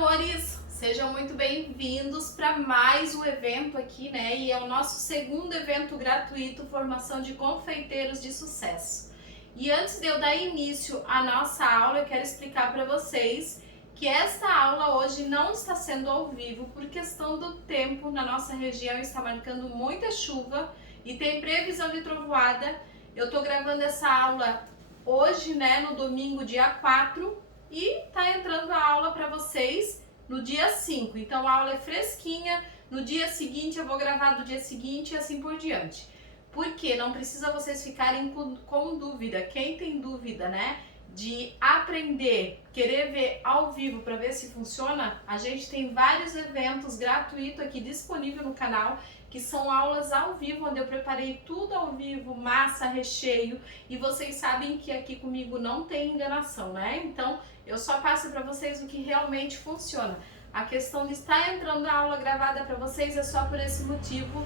amores! Sejam muito bem-vindos para mais um evento aqui, né? E é o nosso segundo evento gratuito, Formação de Confeiteiros de Sucesso. E antes de eu dar início à nossa aula, eu quero explicar para vocês que esta aula hoje não está sendo ao vivo por questão do tempo. Na nossa região está marcando muita chuva e tem previsão de trovoada. Eu estou gravando essa aula hoje, né, no domingo, dia 4, e tá entrando a aula para vocês no dia 5. Então a aula é fresquinha, no dia seguinte eu vou gravar do dia seguinte e assim por diante. Porque não precisa vocês ficarem com dúvida. Quem tem dúvida, né, de aprender, querer ver ao vivo para ver se funciona, a gente tem vários eventos gratuitos aqui disponível no canal, que são aulas ao vivo, onde eu preparei tudo ao vivo, massa, recheio, e vocês sabem que aqui comigo não tem enganação, né? Então, eu só passo para vocês o que realmente funciona. A questão de estar entrando a aula gravada para vocês é só por esse motivo,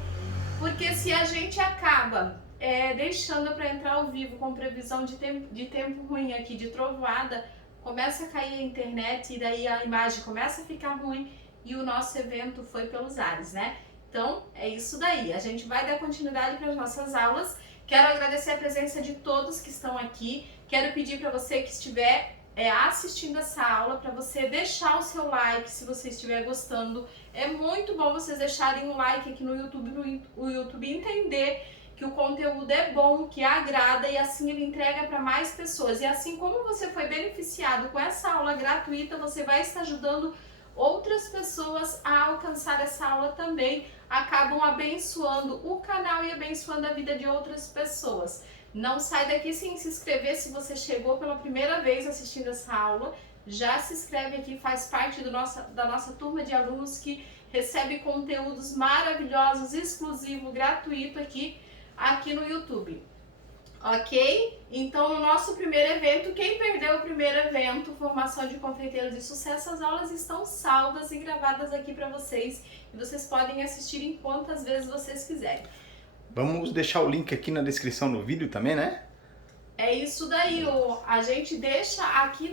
porque se a gente acaba deixando para entrar ao vivo com previsão de tempo ruim aqui, de trovoada, começa a cair a internet e daí a imagem começa a ficar ruim e o nosso evento foi pelos ares, né? Então, é isso daí. A gente vai dar continuidade para as nossas aulas. Quero agradecer a presença de todos que estão aqui. Quero pedir para você que estiver assistindo essa aula, para você deixar o seu like se você estiver gostando. É muito bom vocês deixarem um like aqui no YouTube, o YouTube entender que o conteúdo é bom, que agrada, e assim ele entrega para mais pessoas. E assim como você foi beneficiado com essa aula gratuita, você vai estar ajudando outras pessoas a alcançar essa aula também, acabam abençoando o canal e abençoando a vida de outras pessoas. Não sai daqui sem se inscrever. Se você chegou pela primeira vez assistindo essa aula, já se inscreve aqui, faz parte da nossa turma de alunos que recebe conteúdos maravilhosos, exclusivo, gratuito aqui no YouTube. Ok? Então, no nosso primeiro evento, quem perdeu o primeiro evento, Formação de Confeiteiros de Sucesso, as aulas estão salvas e gravadas aqui para vocês, e vocês podem assistir em quantas vezes vocês quiserem. Vamos deixar o link aqui na descrição do vídeo também, né? É isso daí, a gente deixa aqui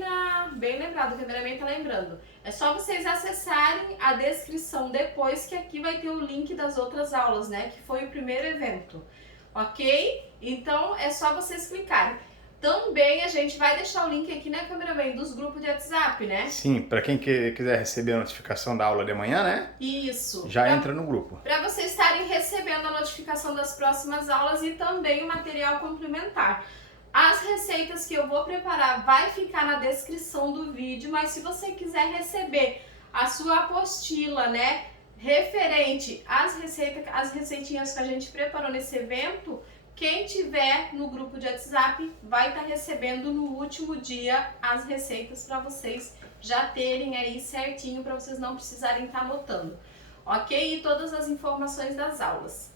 bem lembrado, o cameraman tá lembrando. É só vocês acessarem a descrição depois, que aqui vai ter o link das outras aulas, né? Que foi o primeiro evento. Ok? Então é só vocês clicarem. Também a gente vai deixar o link aqui, né, cameraman, dos grupos de WhatsApp, né? Sim, para quem quiser receber a notificação da aula de manhã, né? Isso. Já entra no grupo. Para vocês estarem recebendo a notificação das próximas aulas e também o material complementar. As receitas que eu vou preparar vai ficar na descrição do vídeo, mas se você quiser receber a sua apostila, né, referente às receitinhas que a gente preparou nesse evento, quem tiver no grupo de WhatsApp vai estar recebendo no último dia as receitas para vocês já terem aí certinho, para vocês não precisarem estar anotando, ok? E todas as informações das aulas.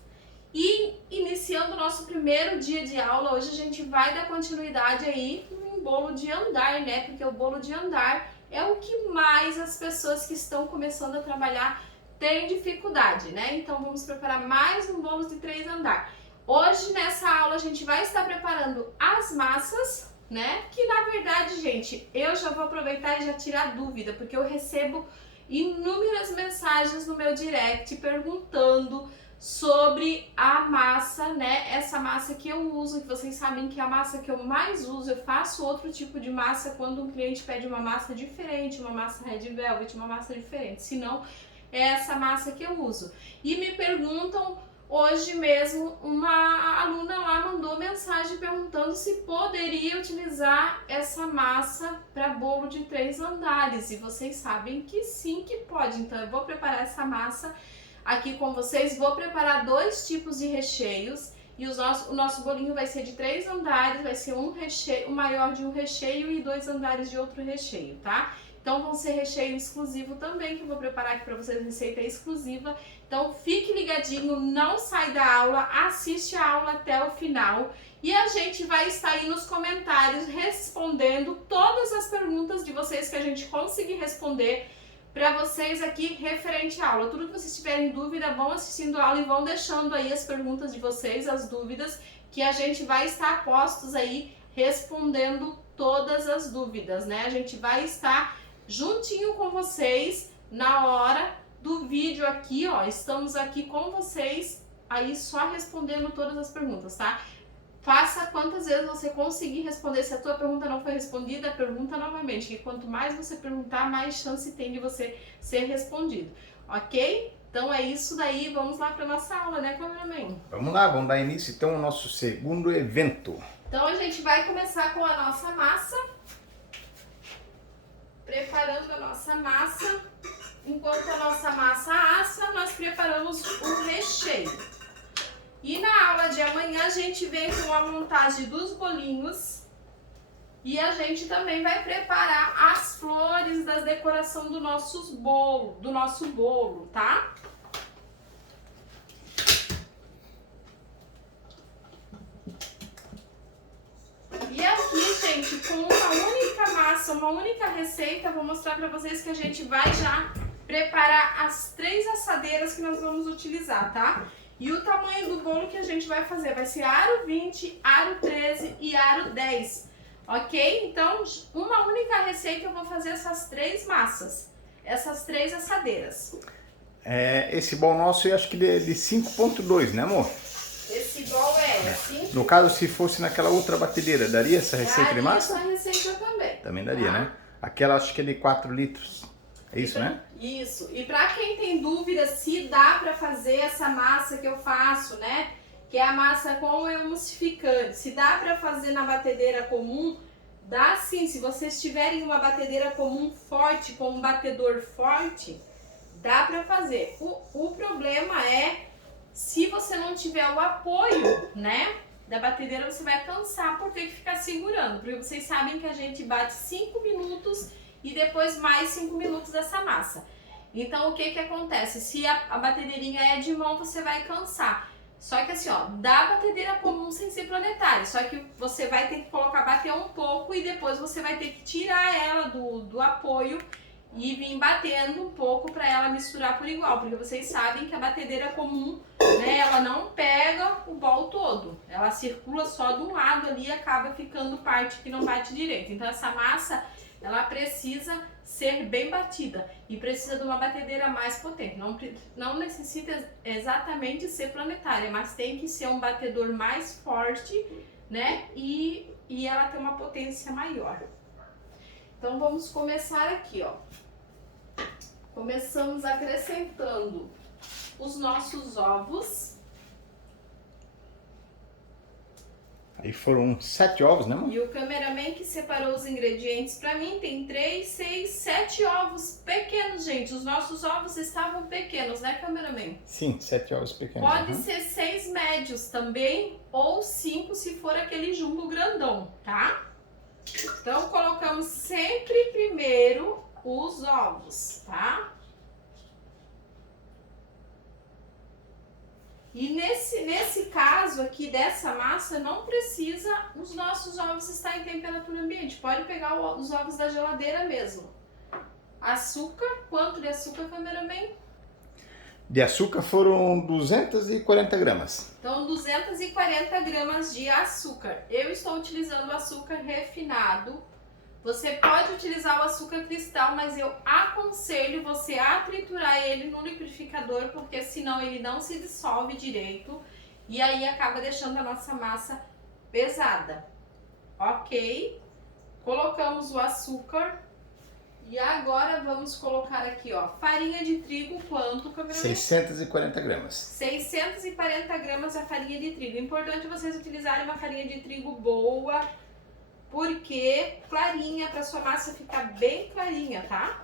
E iniciando o nosso primeiro dia de aula, hoje a gente vai dar continuidade aí em bolo de andar, né? Porque o bolo de andar é o que mais as pessoas que estão começando a trabalhar têm dificuldade, né? Então vamos preparar mais um bolo de 3 andar. Hoje nessa aula a gente vai estar preparando as massas, né? Que na verdade, gente, eu já vou aproveitar e já tirar dúvida, porque eu recebo inúmeras mensagens no meu direct perguntando sobre a massa, né? Essa massa que eu uso, que vocês sabem que é a massa que eu mais uso. Eu faço outro tipo de massa quando um cliente pede uma massa diferente, uma massa red velvet, uma massa diferente. Se não, é essa massa que eu uso. E me perguntam, hoje mesmo, uma aluna lá mandou mensagem perguntando se poderia utilizar essa massa para bolo de 3 andares. E vocês sabem que sim, que pode. Então eu vou preparar essa massa aqui com vocês. Vou preparar 2 tipos de recheios e o nosso bolinho vai ser de 3 andares, vai ser um recheio, o maior de um recheio e 2 andares de outro recheio, tá? Então vão ser recheio exclusivo também, que eu vou preparar aqui para vocês, receita exclusiva. Então fique ligadinho, não sai da aula, assiste a aula até o final e a gente vai estar aí nos comentários respondendo todas as perguntas de vocês que a gente conseguir responder para vocês aqui referente à aula. Tudo que vocês tiverem dúvida, vão assistindo a aula e vão deixando aí as perguntas de vocês, as dúvidas, que a gente vai estar postos aí respondendo todas as dúvidas, né? A gente vai estar juntinho com vocês na hora do vídeo aqui, ó. Estamos aqui com vocês, aí só respondendo todas as perguntas, tá? Faça quantas vezes você conseguir responder. Se a tua pergunta não foi respondida, pergunta novamente, que quanto mais você perguntar, mais chance tem de você ser respondido, ok? Então é isso daí, vamos lá para nossa aula, né, cameraman? Vamos lá, vamos dar início então ao nosso segundo evento. Então a gente vai começar com a nossa massa, preparando a nossa massa. Enquanto a nossa massa assa, nós preparamos o recheio. E na aula de amanhã a gente vem com a montagem dos bolinhos e a gente também vai preparar as flores da decoração do nosso bolo, tá? E aqui, gente, com uma única massa, uma única receita, vou mostrar para vocês que a gente vai já preparar as 3 assadeiras que nós vamos utilizar, tá? E o tamanho do bolo que a gente vai fazer vai ser aro 20, aro 13 e aro 10, ok? Então, uma única receita eu vou fazer essas 3 massas, essas 3 assadeiras. Esse bolo nosso eu acho que de 5.2, né, amor? Esse bolo é 5. No caso, se fosse naquela outra batedeira, daria essa receita de massa? Daria essa receita também. Também daria, tá? né? Aquela acho que é de 4 litros. É isso, né? Isso. E para quem tem dúvida se dá para fazer essa massa que eu faço, né? Que é a massa com emulsificante. Se dá para fazer na batedeira comum, dá sim. Se vocês tiverem uma batedeira comum forte, com um batedor forte, dá para fazer. O problema é se você não tiver o apoio, né? Da batedeira, você vai cansar por ter que ficar segurando. Porque vocês sabem que a gente bate 5 minutos e depois mais 5 minutos dessa massa. Então, o que que acontece? Se a batedeirinha é de mão, você vai cansar. Só que assim, ó, dá batedeira comum sem ser planetária. Só que você vai ter que bater um pouco e depois você vai ter que tirar ela do apoio e vir batendo um pouco para ela misturar por igual. Porque vocês sabem que a batedeira comum, né, ela não pega o bolo todo. Ela circula só de um lado ali e acaba ficando parte que não bate direito. Então, essa massa, ela precisa ser bem batida e precisa de uma batedeira mais potente. Não necessita exatamente ser planetária, mas tem que ser um batedor mais forte, né? E ela tem uma potência maior. Então vamos começar aqui, ó. Começamos acrescentando os nossos ovos. Aí foram 7 ovos, né, amor? E o cameraman que separou os ingredientes pra mim tem 3, 6, 7 ovos pequenos, gente. Os nossos ovos estavam pequenos, né, cameraman? Sim, 7 ovos pequenos. Pode ser 6 médios também, ou 5 se for aquele jumbo grandão, tá? Então, colocamos sempre primeiro os ovos, tá? E nesse caso aqui dessa massa, não precisa os nossos ovos estar em temperatura ambiente. Pode pegar os ovos da geladeira mesmo. Açúcar, quanto de açúcar, cameraman? De açúcar foram 240 gramas. Então, 240 gramas de açúcar. Eu estou utilizando açúcar refinado. Você pode utilizar o açúcar cristal, mas eu aconselho você a triturar ele no liquidificador, porque senão ele não se dissolve direito e aí acaba deixando a nossa massa pesada. Ok? Colocamos o açúcar e agora vamos colocar aqui, ó, farinha de trigo, quanto, cameraman? 640 gramas. 640 gramas a farinha de trigo. É importante vocês utilizarem uma farinha de trigo boa, porque clarinha, para sua massa ficar bem clarinha, tá?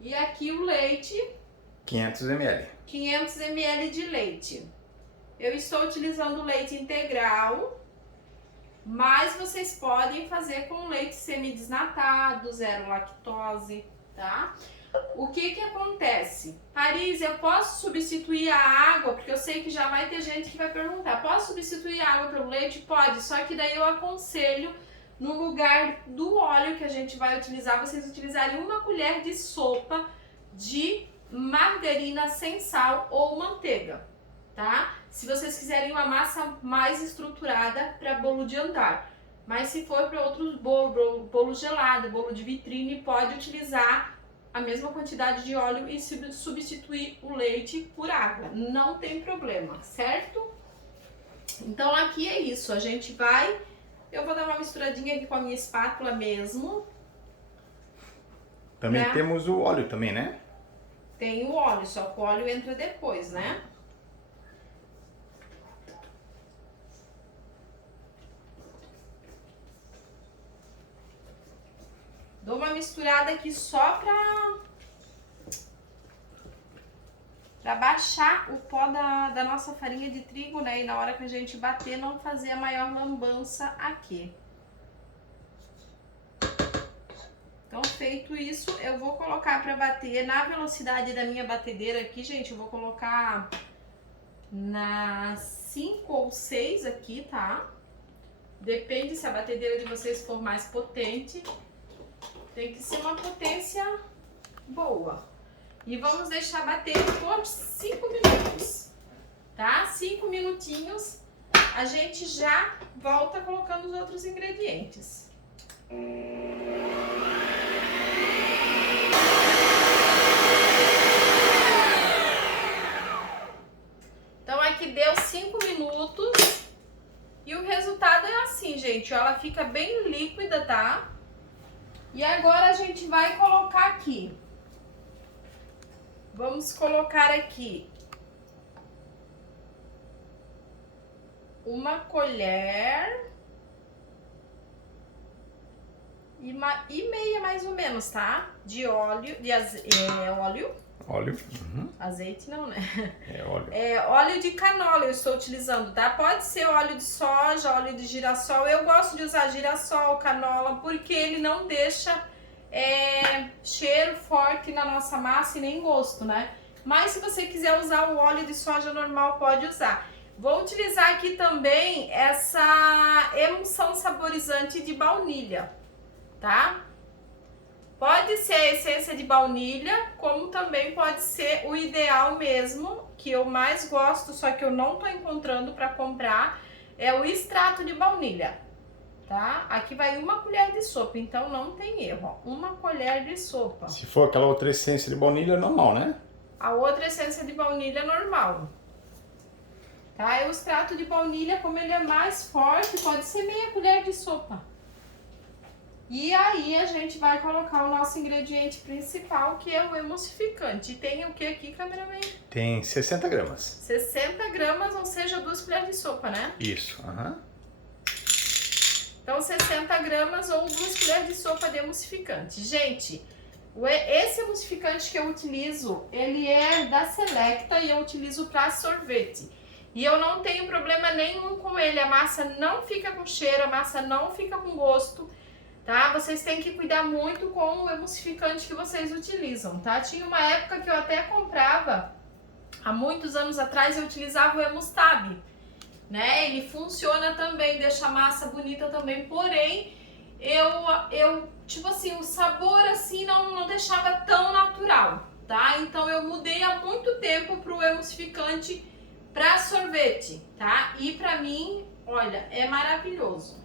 E aqui o leite. 500 ml. 500 ml de leite. Eu estou utilizando leite integral, mas vocês podem fazer com leite semidesnatado, 0 lactose, tá? O que que acontece? Paris, eu posso substituir a água? Porque eu sei que já vai ter gente que vai perguntar. Posso substituir a água pelo leite? Pode, só que daí eu aconselho, no lugar do óleo que a gente vai utilizar, vocês utilizarem 1 colher de sopa de margarina sem sal ou manteiga, tá? Se vocês quiserem uma massa mais estruturada para bolo de andar. Mas se for para outros bolos, bolo gelado, bolo de vitrine, pode utilizar a mesma quantidade de óleo e substituir o leite por água. Não tem problema, certo? Então aqui é isso, a gente vai... Eu vou dar uma misturadinha aqui com a minha espátula mesmo. Também temos o óleo também, né? Tem o óleo, só que o óleo entra depois, né? Dou uma misturada aqui só pra baixar o pó da nossa farinha de trigo, né? E na hora que a gente bater, não fazer a maior lambança aqui. Então, feito isso, eu vou colocar para bater na velocidade da minha batedeira aqui, gente. Eu vou colocar na 5 ou 6 aqui, tá? Depende se a batedeira de vocês for mais potente. Tem que ser uma potência boa. E vamos deixar bater por 5 minutos, tá? 5 minutinhos, a gente já volta colocando os outros ingredientes. Então aqui deu 5 minutos e o resultado é assim, gente, ela fica bem líquida, tá? E agora a gente vai colocar aqui. Vamos colocar aqui uma colher e meia mais ou menos, tá? De óleo, óleo. Óleo. Azeite não, né? É óleo. Óleo de canola eu estou utilizando, tá? Pode ser óleo de soja, óleo de girassol. Eu gosto de usar girassol, canola, porque ele não deixa cheiro forte na nossa massa e nem gosto, né? Mas se você quiser usar o óleo de soja normal, pode usar. Vou utilizar aqui também essa emulsão saborizante de baunilha, tá? Pode ser a essência de baunilha, como também pode ser o ideal mesmo, que eu mais gosto, só que eu não tô encontrando para comprar, é o extrato de baunilha, tá? Aqui vai uma colher de sopa, então não tem erro, ó, uma colher de sopa. Se for aquela outra essência de baunilha, é normal, né? A outra essência de baunilha é normal. Tá? E o extrato de baunilha, como ele é mais forte, pode ser meia colher de sopa. E aí a gente vai colocar o nosso ingrediente principal, que é o emulsificante. E tem o que aqui, cameraman? Tem 60 gramas. 60 gramas, ou seja, 2 colheres de sopa, né? Isso, Então 60 gramas ou 2 colheres de sopa de emulsificante. Gente, esse emulsificante que eu utilizo, ele é da Selecta e eu utilizo para sorvete. E eu não tenho problema nenhum com ele, a massa não fica com cheiro, a massa não fica com gosto. Tá? Vocês têm que cuidar muito com o emulsificante que vocês utilizam, tá? Tinha uma época que eu até comprava, há muitos anos atrás, eu utilizava o Emustab, né? Ele funciona também, deixa a massa bonita também, porém, tipo assim, o sabor assim não deixava tão natural, tá? Então eu mudei há muito tempo pro emulsificante para sorvete, tá? E pra mim, olha, é maravilhoso.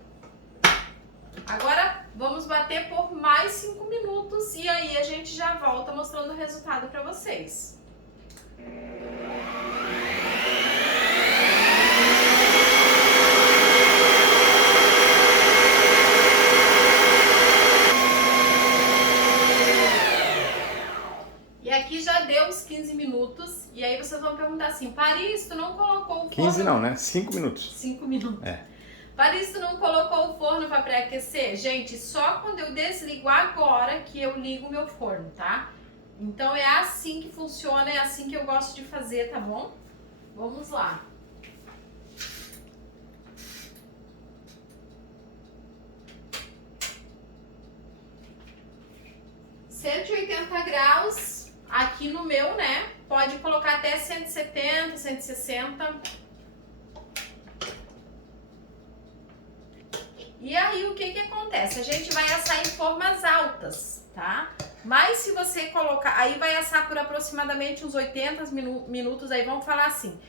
Agora vamos bater por mais 5 minutos e aí a gente já volta mostrando o resultado para vocês. E aqui já deu uns 15 minutos e aí vocês vão perguntar assim, Paris, tu não colocou o forno... 15 não, né? 5 minutos. 5 minutos. É. Paris, tu não colocou o forno para pré-aquecer? Gente, só quando eu desligo agora que eu ligo o meu forno, tá? Então é assim que funciona, é assim que eu gosto de fazer, tá bom? Vamos lá. £180 aqui no meu, né? Pode colocar até 170, 160. E aí, o que acontece? A gente vai assar em formas altas, tá? Mas se você colocar... Aí vai assar por aproximadamente uns 80 minutos, aí vamos falar assim.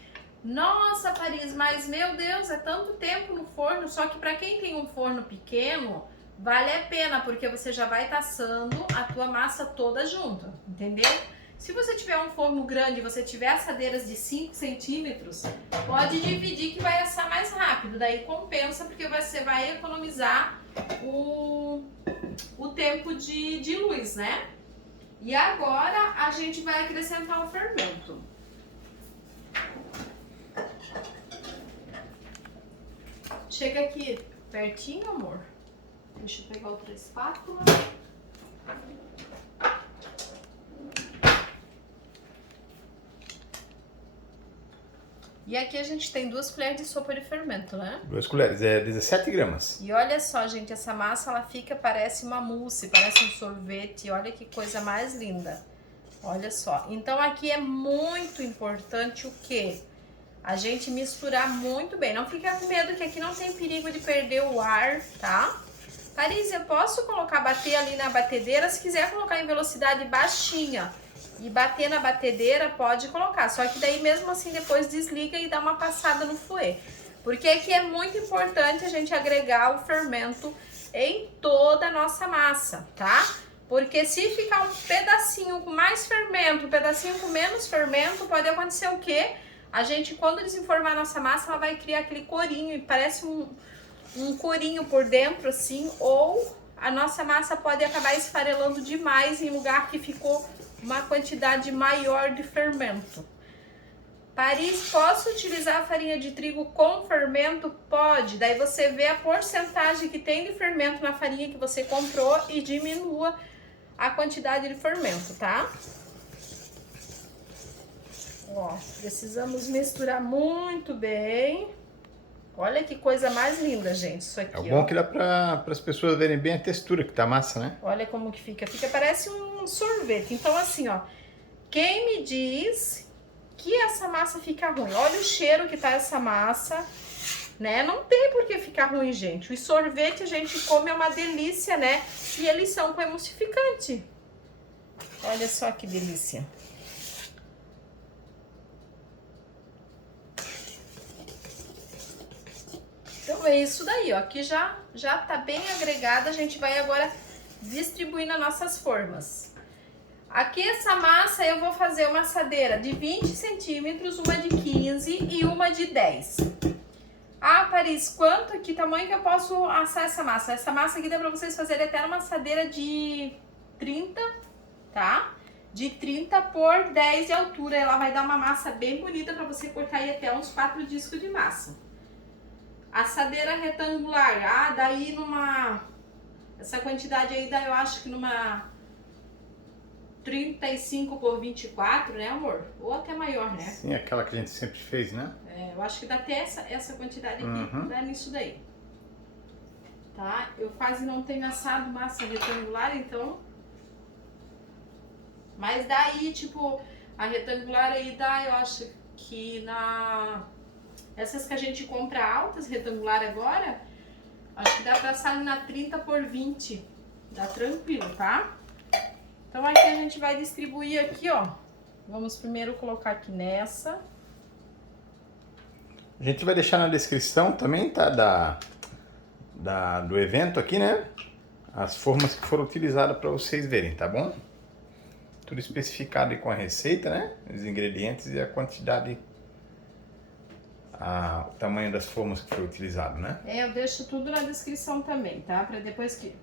Nossa, Paris, mas meu Deus, é tanto tempo no forno. Só que para quem tem um forno pequeno, vale a pena, porque você já vai estar assando a tua massa toda junto, entendeu? Se você tiver um forno grande e você tiver assadeiras de 5 centímetros, pode dividir que vai assar mais rápido. Daí compensa, porque você vai economizar o tempo de luz, né? E agora a gente vai acrescentar o fermento. Chega aqui pertinho, amor. Deixa eu pegar outra espátula. E aqui a gente tem 2 colheres de sopa de fermento, né? 2 colheres, é 17 gramas. E olha só, gente, essa massa ela fica, parece uma mousse, parece um sorvete. Olha que coisa mais linda. Olha só. Então aqui é muito importante o quê? A gente misturar muito bem. Não fica com medo que aqui não tem perigo de perder o ar, tá? Paris, eu posso bater ali na batedeira, se quiser colocar em velocidade baixinha e bater na batedeira, pode colocar. Só que daí mesmo assim depois desliga e dá uma passada no fouet. Porque aqui é muito importante a gente agregar o fermento em toda a nossa massa, tá? Porque se ficar um pedacinho com mais fermento, um pedacinho com menos fermento, pode acontecer o quê? A gente, quando desenformar a nossa massa, ela vai criar aquele corinho e parece um corinho por dentro, assim, ou a nossa massa pode acabar esfarelando demais em lugar que ficou uma quantidade maior de fermento. Paris, posso utilizar a farinha de trigo com fermento? Pode. Daí você vê a porcentagem que tem de fermento na farinha que você comprou e diminua a quantidade de fermento, tá? Ó, precisamos misturar muito bem. Olha que coisa mais linda, gente, isso aqui, É bom que dá para as pessoas verem bem a textura que tá a massa, né? Olha como que fica. Fica, parece um sorvete. Então, assim, ó, quem me diz que essa massa fica ruim? Olha o cheiro que tá essa massa, né? Não tem por que ficar ruim, gente. O sorvete a gente come, é uma delícia, né? E eles são com emulsificante. Olha só que delícia. Então é isso daí, ó. Aqui já tá bem agregada. A gente vai agora distribuir nas nossas formas. Aqui essa massa eu vou fazer uma assadeira de 20 centímetros, uma de 15 e uma de 10. Ah, Paris, que tamanho que eu posso assar essa massa? Essa massa aqui dá pra vocês fazerem até uma assadeira de 30, tá? De 30 por 10 de altura. Ela vai dar uma massa bem bonita pra você cortar aí até uns 4 discos de massa. Assadeira retangular, daí essa quantidade aí dá, eu acho que numa 35 por 24, né, amor? Ou até maior, né? Sim, aquela que a gente sempre fez, né? É, eu acho que dá até essa quantidade aqui, dá nisso daí. Tá? Eu quase não tenho assado massa retangular, então... Mas daí, tipo, a retangular aí dá, eu acho que essas que a gente compra altas, retangular agora, acho que dá pra assar na 30 por 20. Dá tranquilo, tá? Então aqui a gente vai distribuir aqui, ó. Vamos primeiro colocar aqui nessa. A gente vai deixar na descrição também, tá? Do evento aqui, né? As formas que foram utilizadas para vocês verem, tá bom? Tudo especificado aí com a receita, né? Os ingredientes e a quantidade, o tamanho das formas que foi utilizado, né? É, eu deixo tudo na descrição também, tá? Pra depois que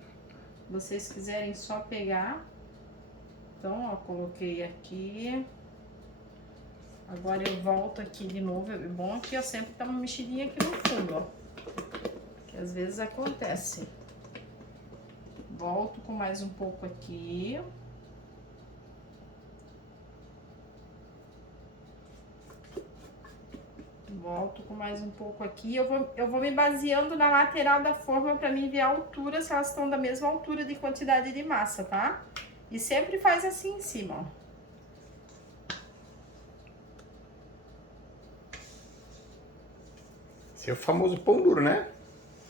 vocês quiserem só pegar. Então, ó, coloquei aqui. Agora eu volto aqui de novo. É bom que eu sempre dá uma mexidinha aqui no fundo, ó. Que às vezes acontece. Volto com mais um pouco aqui. Volto com mais um pouco aqui. Eu vou me baseando na lateral da forma para mim ver a altura, se elas estão da mesma altura de quantidade de massa, tá? E sempre faz assim em cima, ó. Esse é o famoso pão duro, né?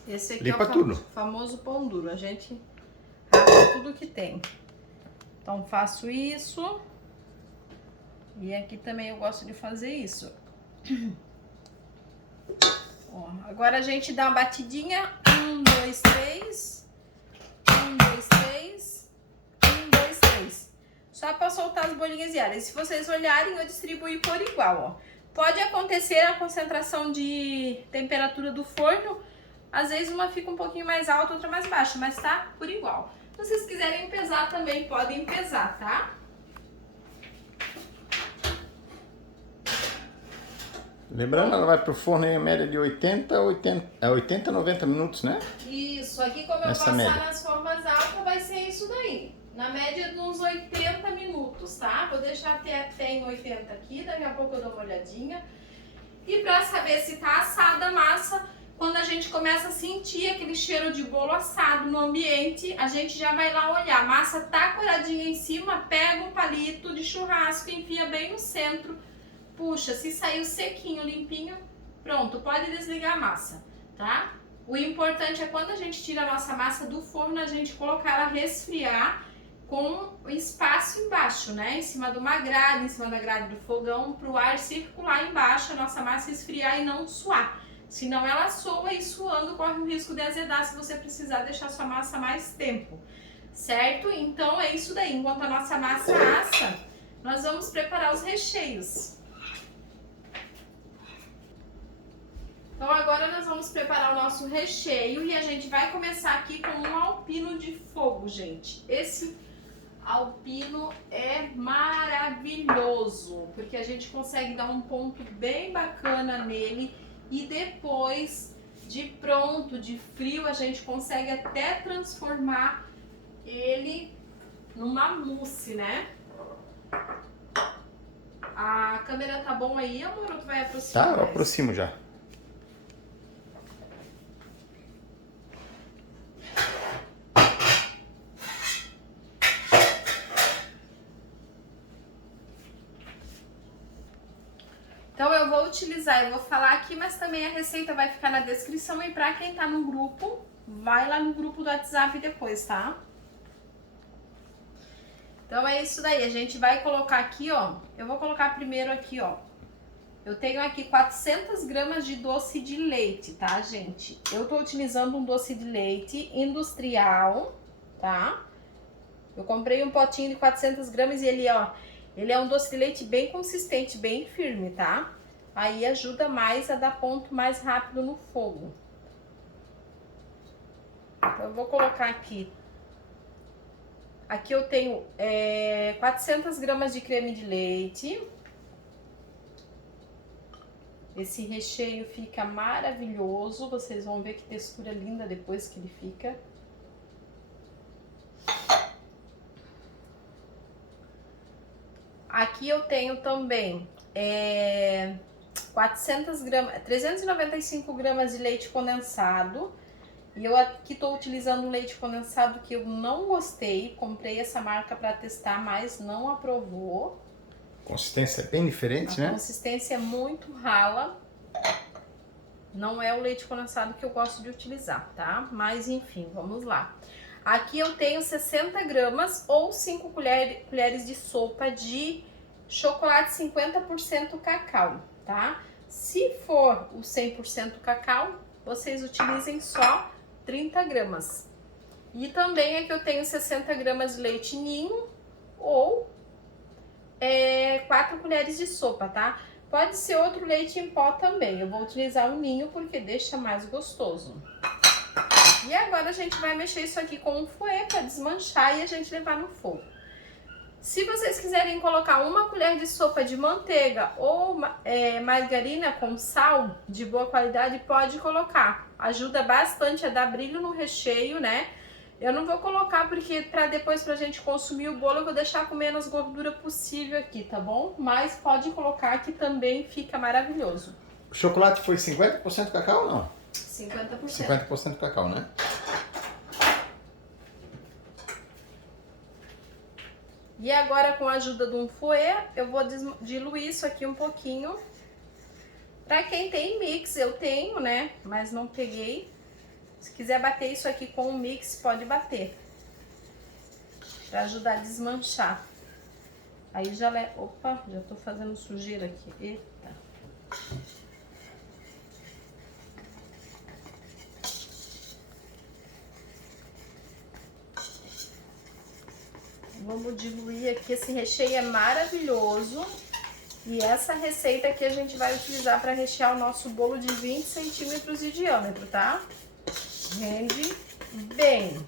Esse aqui limpa é o tudo. famoso pão duro. A gente rasga tudo que tem. Então faço isso. E aqui também eu gosto de fazer isso. Ó, agora a gente dá uma batidinha. 1, 2, 3. 1, 2, 3. 1, 2, 3. Só para soltar as bolinhas de ar. E se vocês olharem, eu distribuí por igual, ó. Pode acontecer a concentração de temperatura do forno. Às vezes uma fica um pouquinho mais alta, outra mais baixa, mas tá por igual. Se vocês quiserem pesar também, podem pesar, tá? Lembrando, ela vai pro forno em média de 80 a 90 minutos, né? Isso, aqui como eu Essa passar média. nas formas altas, vai ser isso daí. Na média de uns 80 minutos, tá? Vou deixar até em 80 aqui, daqui a pouco eu dou uma olhadinha. E pra saber se tá assada a massa, quando a gente começa a sentir aquele cheiro de bolo assado no ambiente, a gente já vai lá olhar. A massa tá coradinha em cima, pega um palito de churrasco, enfia bem no centro. Puxa, se saiu sequinho, limpinho, pronto, pode desligar a massa, tá? O importante é quando a gente tira a nossa massa do forno, a gente colocar ela resfriar com espaço embaixo, né? Em cima de uma grade, em cima da grade do fogão, para o ar circular embaixo, a nossa massa esfriar e não suar. Senão ela soa e suando corre o risco de azedar se você precisar deixar sua massa mais tempo, certo? Então é isso daí, enquanto a nossa massa assa, nós vamos preparar os recheios. Então agora nós vamos preparar o nosso recheio e a gente vai começar aqui com um alpino de fogo, gente. Esse alpino é maravilhoso, porque a gente consegue dar um ponto bem bacana nele e depois de pronto, de frio, a gente consegue até transformar ele numa mousse, né? A câmera tá bom aí, amor? Ou tu vai aproximar? Tá, eu aproximo já. Então eu vou utilizar, eu vou falar aqui, mas também a receita vai ficar na descrição e pra quem tá no grupo, vai lá no grupo do WhatsApp depois, tá? Então é isso daí, a gente vai colocar aqui, ó, eu vou colocar primeiro aqui, ó, eu tenho aqui 400 gramas de doce de leite, tá, gente? Eu tô utilizando um doce de leite industrial, tá? Eu comprei um potinho de 400 gramas e ele, ó, ele é um doce de leite bem consistente, bem firme, tá? Aí ajuda mais a dar ponto mais rápido no fogo. Então eu vou colocar aqui. Aqui eu tenho 400 gramas de creme de leite. Esse recheio fica maravilhoso. Vocês vão ver que textura linda depois que ele fica. Aqui eu tenho também 395 gramas de leite condensado. E eu aqui tô utilizando um leite condensado que eu não gostei. Comprei essa marca para testar, mas não aprovou. Consistência é bem diferente, né? A consistência é muito rala. Não é o leite condensado que eu gosto de utilizar, tá? Mas enfim, vamos lá. Aqui eu tenho 60 gramas ou 5 colheres de sopa de chocolate 50% cacau, tá? Se for o 100% cacau, vocês utilizem só 30 gramas. E também aqui eu tenho 60 gramas de leite ninho ou 4 colheres de sopa, tá? Pode ser outro leite em pó também. Eu vou utilizar o ninho porque deixa mais gostoso. E agora a gente vai mexer isso aqui com um fouet para desmanchar e a gente levar no fogo. Se vocês quiserem colocar uma colher de sopa de manteiga ou margarina com sal de boa qualidade, pode colocar. Ajuda bastante a dar brilho no recheio, né? Eu não vou colocar porque pra depois pra gente consumir o bolo eu vou deixar com menos gordura possível aqui, tá bom? Mas pode colocar que também fica maravilhoso. O chocolate foi 50% cacau ou não? 50%. 50% cacau, né? E agora com a ajuda de um fouet, eu vou diluir isso aqui um pouquinho. Pra quem tem mix, eu tenho, né? Mas não peguei. Se quiser bater isso aqui com um mix, pode bater. Pra ajudar a desmanchar. Aí opa, já tô fazendo sujeira aqui. Eita. Vamos diluir aqui, esse recheio é maravilhoso. E essa receita aqui a gente vai utilizar para rechear o nosso bolo de 20 centímetros de diâmetro, tá? Rende bem.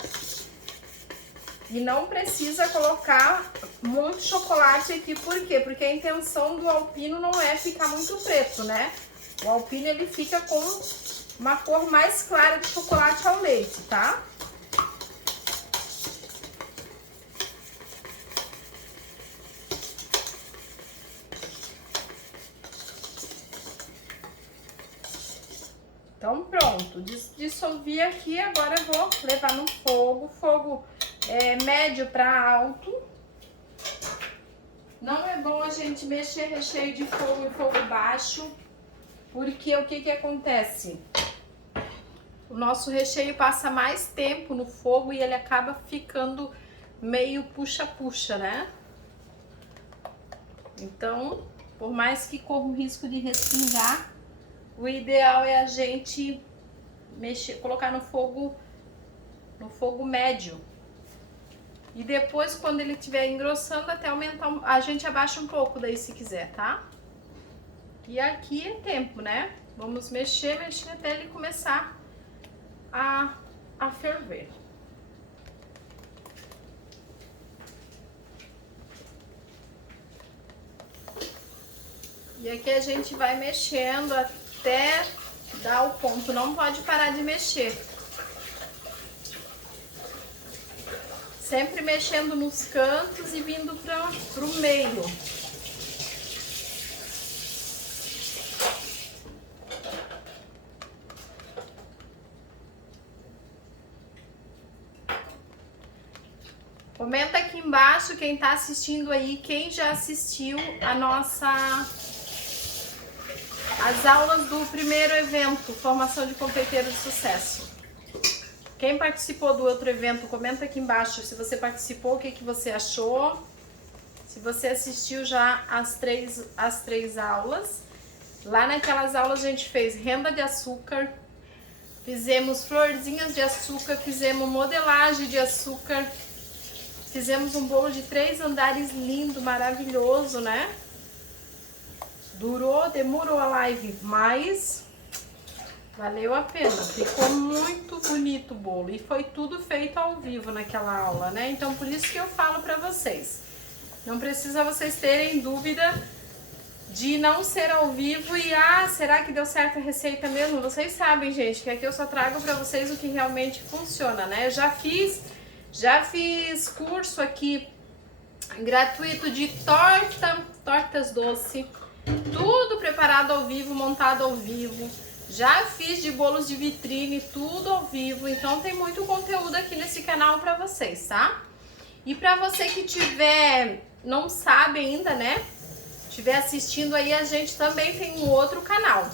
E não precisa colocar muito chocolate aqui, por quê? Porque a intenção do alpino não é ficar muito preto, né? O alpino ele fica com uma cor mais clara de chocolate ao leite, tá? Então pronto, dissolvi aqui, agora eu vou levar no fogo médio para alto. Não é bom a gente mexer recheio de fogo em fogo baixo, porque o que acontece? O nosso recheio passa mais tempo no fogo e ele acaba ficando meio puxa-puxa, né? Então, por mais que corra o risco de respingar, o ideal é a gente colocar no fogo médio. E depois, quando ele estiver engrossando, até aumentar, a gente abaixa um pouco daí se quiser, tá? E aqui é tempo, né? Vamos mexer até ele começar a ferver. E aqui a gente vai mexendo até dar o ponto, não pode parar de mexer. Sempre mexendo nos cantos e vindo pro meio. Comenta aqui embaixo quem tá assistindo aí, quem já assistiu as aulas do primeiro evento, Formação de Confeiteiro de Sucesso. Quem participou do outro evento, comenta aqui embaixo se você participou, o que você achou. Se você assistiu já as três aulas. Lá naquelas aulas a gente fez renda de açúcar, fizemos florzinhas de açúcar, fizemos modelagem de açúcar, fizemos um bolo de 3 andares lindo, maravilhoso, né? Demorou a live, mas valeu a pena. Ficou muito bonito o bolo e foi tudo feito ao vivo naquela aula, né? Então por isso que eu falo pra vocês. Não precisa vocês terem dúvida de não ser ao vivo e será que deu certo a receita mesmo? Vocês sabem, gente, que aqui eu só trago pra vocês o que realmente funciona, né? Eu já fiz curso aqui gratuito de tortas doce, tudo preparado ao vivo, montado ao vivo. Já fiz de bolos de vitrine, tudo ao vivo. Então tem muito conteúdo aqui nesse canal pra vocês, tá? E pra você que não sabe ainda, né? Estiver assistindo aí, a gente também tem um outro canal,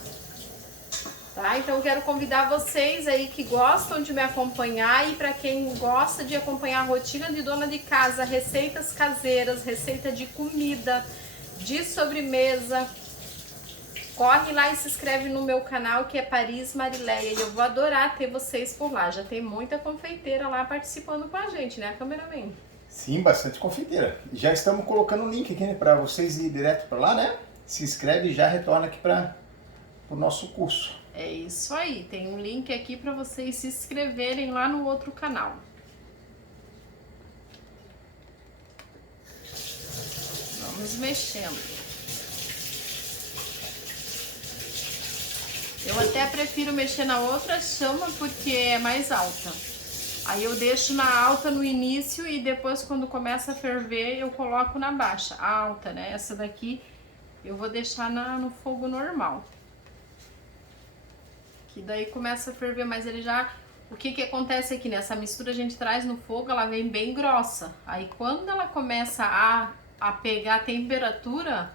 tá? Então eu quero convidar vocês aí que gostam de me acompanhar e para quem gosta de acompanhar a rotina de dona de casa, receitas caseiras, receita de comida, de sobremesa, corre lá e se inscreve no meu canal que é Paris Marileia e eu vou adorar ter vocês por lá. Já tem muita confeiteira lá participando com a gente, né, cameraman? Sim, bastante confeiteira. Já estamos colocando o link aqui, né, para vocês ir direto para lá, né? Se inscreve e já retorna aqui para o nosso curso. É isso aí, tem um link aqui para vocês se inscreverem lá no outro canal. Vamos mexendo. Eu até prefiro mexer na outra chama porque é mais alta. Aí eu deixo na alta no início e depois quando começa a ferver eu coloco na baixa, a alta, né? Essa daqui eu vou deixar no fogo normal. Que daí começa a ferver, mas ele já... O que acontece aqui, nessa mistura a gente traz no fogo, ela vem bem grossa. Aí quando ela começa a pegar a temperatura,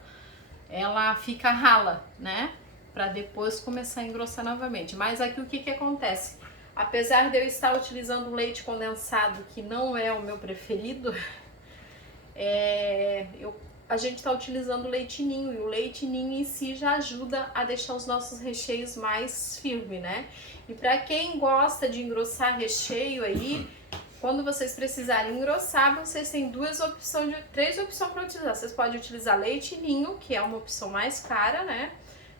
ela fica rala, né? Pra depois começar a engrossar novamente. Mas aqui o que acontece? Apesar de eu estar utilizando leite condensado, que não é o meu preferido, a gente está utilizando leite ninho, e o leite ninho em si já ajuda a deixar os nossos recheios mais firmes, né? E para quem gosta de engrossar recheio aí, Quando vocês precisarem engrossar, vocês têm três opções para utilizar. Vocês podem utilizar leite ninho, que é uma opção mais cara, né?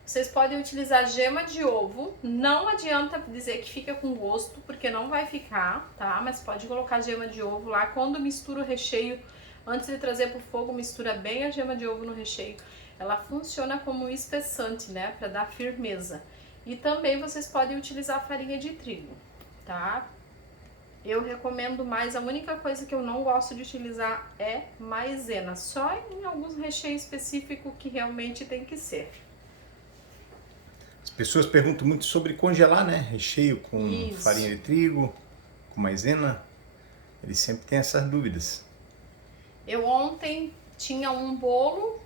Vocês podem utilizar gema de ovo. Não adianta dizer que fica com gosto, porque não vai ficar, tá? Mas pode colocar gema de ovo lá. Quando mistura o recheio, antes de trazer pro fogo, mistura bem a gema de ovo no recheio. Ela funciona como um espessante, né? Para dar firmeza. E também vocês podem utilizar farinha de trigo, tá? Eu recomendo mais, a única coisa que eu não gosto de utilizar é maisena, só em alguns recheios específicos que realmente tem que ser. As pessoas perguntam muito sobre congelar, né? Recheio com Isso. farinha de trigo, com maisena. Eles sempre têm essas dúvidas. Eu ontem tinha um bolo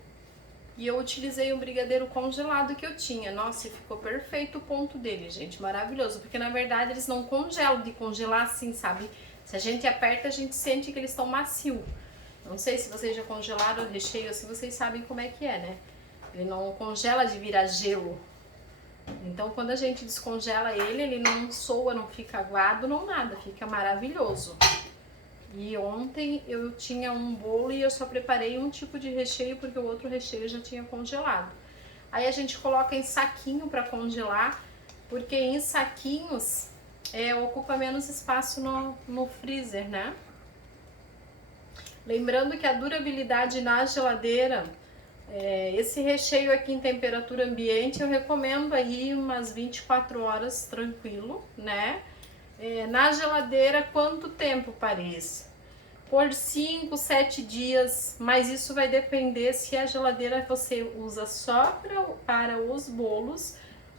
e eu utilizei um brigadeiro congelado que eu tinha. Nossa, e ficou perfeito o ponto dele, gente, maravilhoso. Porque na verdade eles não congelam, de congelar assim, sabe? Se a gente aperta, a gente sente que eles estão macios. Não sei se vocês já congelaram o recheio assim, vocês sabem como é que é, né? Ele não congela de virar gelo. Então quando a gente descongela ele, ele não soa, não fica aguado, não nada, fica maravilhoso. E ontem eu tinha um bolo e eu só preparei um tipo de recheio porque o outro recheio já tinha congelado. Aí a gente coloca em saquinho para congelar, porque em saquinhos ocupa menos espaço no freezer, né? Lembrando que a durabilidade na geladeira, esse recheio aqui em temperatura ambiente, eu recomendo aí umas 24 horas tranquilo, né? Na geladeira, quanto tempo, Paris? Por 5, 7 dias, mas isso vai depender se a geladeira você usa só para os bolos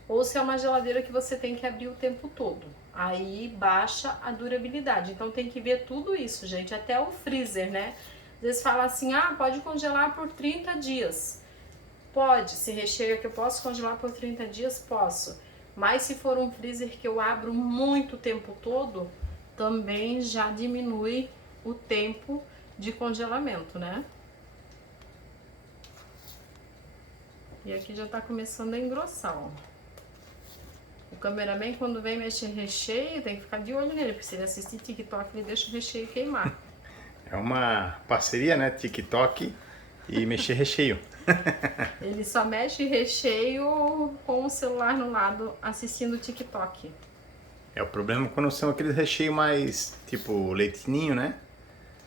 ou se é uma geladeira que você tem que abrir o tempo todo. Aí baixa a durabilidade. Então tem que ver tudo isso, gente, até o freezer, né? Às vezes fala assim, pode congelar por 30 dias. Pode, se recheio que eu posso congelar por 30 dias, posso. Mas se for um freezer que eu abro muito o tempo todo, também já diminui o tempo de congelamento, né? E aqui já tá começando a engrossar, ó. O cameraman, quando vem mexer recheio, tem que ficar de olho nele, porque se ele assistir TikTok, ele deixa o recheio queimar. É uma parceria, né? TikTok e mexer recheio. Ele só mexe recheio com o celular no lado, assistindo TikTok. O problema quando são aqueles recheios mais, tipo, leitinho, né?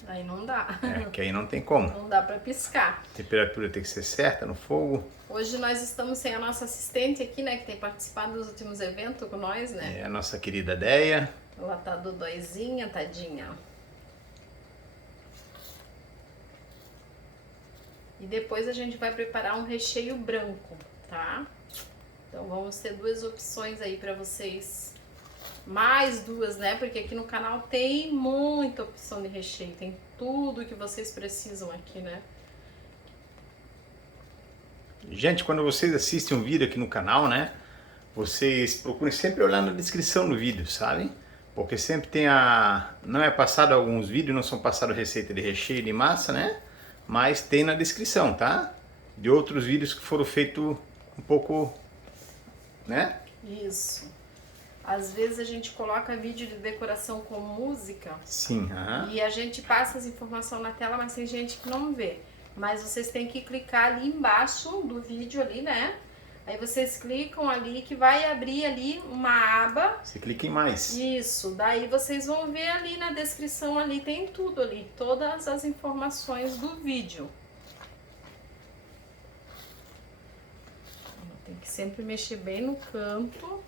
Aí não dá. Que aí não tem como. Não dá pra piscar. A temperatura tem que ser certa no fogo. Hoje nós estamos sem a nossa assistente aqui, né? Que tem participado dos últimos eventos com nós, né? A nossa querida Deia. Ela tá dodóizinha, tadinha. E depois a gente vai preparar um recheio branco, tá? Então vamos ter duas opções aí pra vocês. Mais duas, né? Porque aqui no canal tem muita opção de recheio. Tem tudo que vocês precisam aqui, né? Gente, quando vocês assistem um vídeo aqui no canal, né? Vocês procurem sempre olhar na descrição do vídeo, sabe? Porque sempre tem não é passado alguns vídeos, não são passados receita de recheio de massa, né? Mas tem na descrição, tá? De outros vídeos que foram feitos um pouco, né? Isso. Às vezes a gente coloca vídeo de decoração com música. Sim, e a gente passa as informações na tela, mas tem gente que não vê. Mas vocês têm que clicar ali embaixo do vídeo ali, né? Aí vocês clicam ali que vai abrir ali uma aba. Você clica em mais. Isso, daí vocês vão ver ali na descrição, ali tem tudo ali, todas as informações do vídeo. Tem que sempre mexer bem no canto.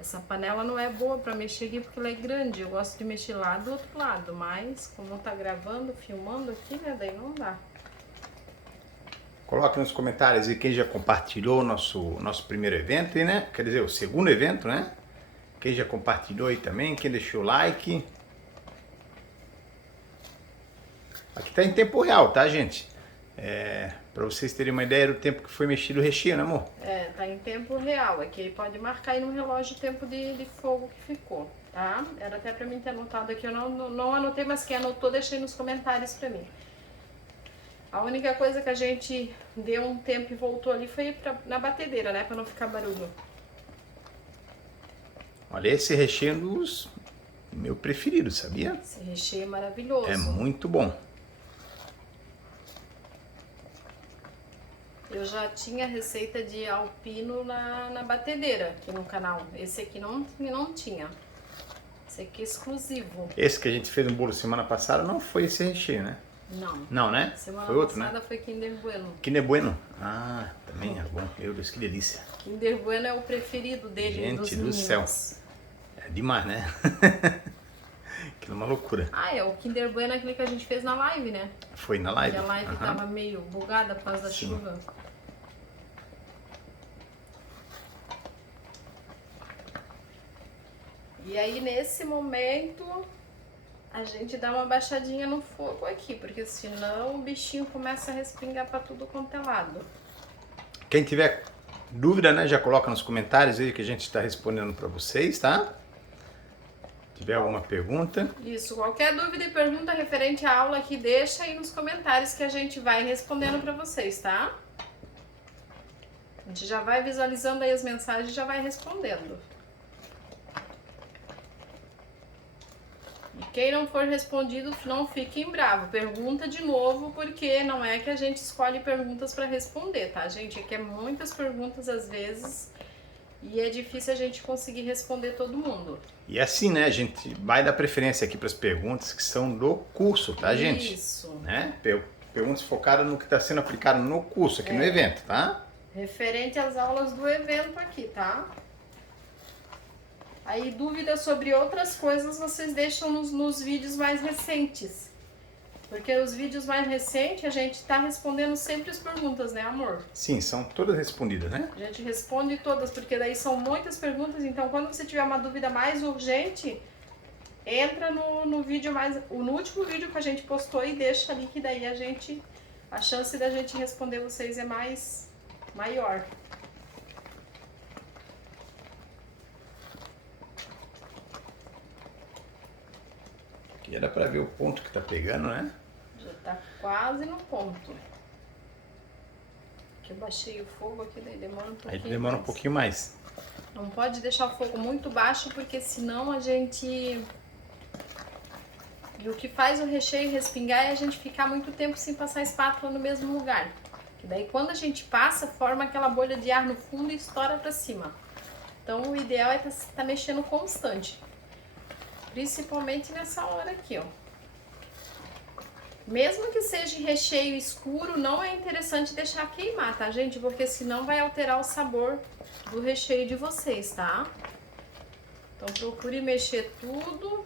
Essa panela não é boa pra mexer aqui porque ela é grande, eu gosto de mexer lá do outro lado, mas como tá gravando, filmando aqui, né, daí não dá. Coloque nos comentários aí quem já compartilhou o nosso primeiro evento, né? Quer dizer, o segundo evento, né? Quem já compartilhou aí também, quem deixou o like. Aqui tá em tempo real, tá, gente? Pra vocês terem uma ideia do tempo que foi mexido o recheio, né, amor? Tá em tempo real. Aqui pode marcar aí no relógio o tempo de fogo que ficou, tá? Era até pra mim ter anotado aqui, eu não anotei, mas quem anotou, deixei nos comentários pra mim. A única coisa que a gente deu um tempo e voltou ali foi na batedeira, né? Pra não ficar barulho. Olha, esse recheio é um dos meu preferido, sabia? Esse recheio é maravilhoso. É muito bom. Eu já tinha receita de alpino na batedeira aqui no canal. Esse aqui não tinha. Esse aqui é exclusivo. Esse que a gente fez no bolo semana passada não foi esse recheio, né? Não. Não, né? Semana foi outro, passada né? foi Kinder Bueno. Kinder Bueno. Ah, também é bom. Meu Deus, que delícia. Kinder Bueno é o preferido dele, Gente dos do meninos. céu. É demais, né? Aquilo é uma loucura. Ah, é o Kinder Bueno é aquele que a gente fez na live, né? Foi na live? E a live tava meio bugada por causa da Sim. chuva. E aí, nesse momento, a gente dá uma baixadinha no fogo aqui, porque senão o bichinho começa a respingar pra tudo quanto é lado. Quem tiver dúvida, né, já coloca nos comentários aí que a gente está respondendo para vocês, tá? Se tiver alguma pergunta. Isso, qualquer dúvida e pergunta referente à aula aqui, deixa aí nos comentários que a gente vai respondendo pra vocês, tá? A gente já vai visualizando aí as mensagens e já vai respondendo. E quem não for respondido, não fiquem bravo. Pergunta de novo, porque não é que a gente escolhe perguntas para responder, tá, gente? É que é muitas perguntas às vezes e é difícil a gente conseguir responder todo mundo. E assim, né, a gente vai dar preferência aqui para as perguntas que são do curso, tá, gente? Isso. Né? Perguntas focadas no que está sendo aplicado no curso, aqui no evento, tá? Referente às aulas do evento aqui, tá? Aí, dúvidas sobre outras coisas vocês deixam nos vídeos mais recentes. Porque os vídeos mais recentes a gente tá respondendo sempre as perguntas, né, amor? Sim, são todas respondidas, né? A gente responde todas, porque daí são muitas perguntas. Então, quando você tiver uma dúvida mais urgente, entra no vídeo no último vídeo que a gente postou e deixa ali, que daí a chance da gente responder vocês é maior. Aqui dá pra ver o ponto que tá pegando, né? Já tá quase no ponto. Aqui eu baixei o fogo aqui, daí demora um pouquinho. Aí demora um mais. pouquinho mais. Não pode deixar o fogo muito baixo, porque senão a gente... E o que faz o recheio respingar é a gente ficar muito tempo sem passar a espátula no mesmo lugar. E daí quando a gente passa, forma aquela bolha de ar no fundo e estoura pra cima. Então o ideal é tá mexendo constante. Principalmente nessa hora aqui, ó. Mesmo que seja recheio escuro, não é interessante deixar queimar, tá, gente? Porque senão vai alterar o sabor do recheio de vocês, tá? Então procure mexer tudo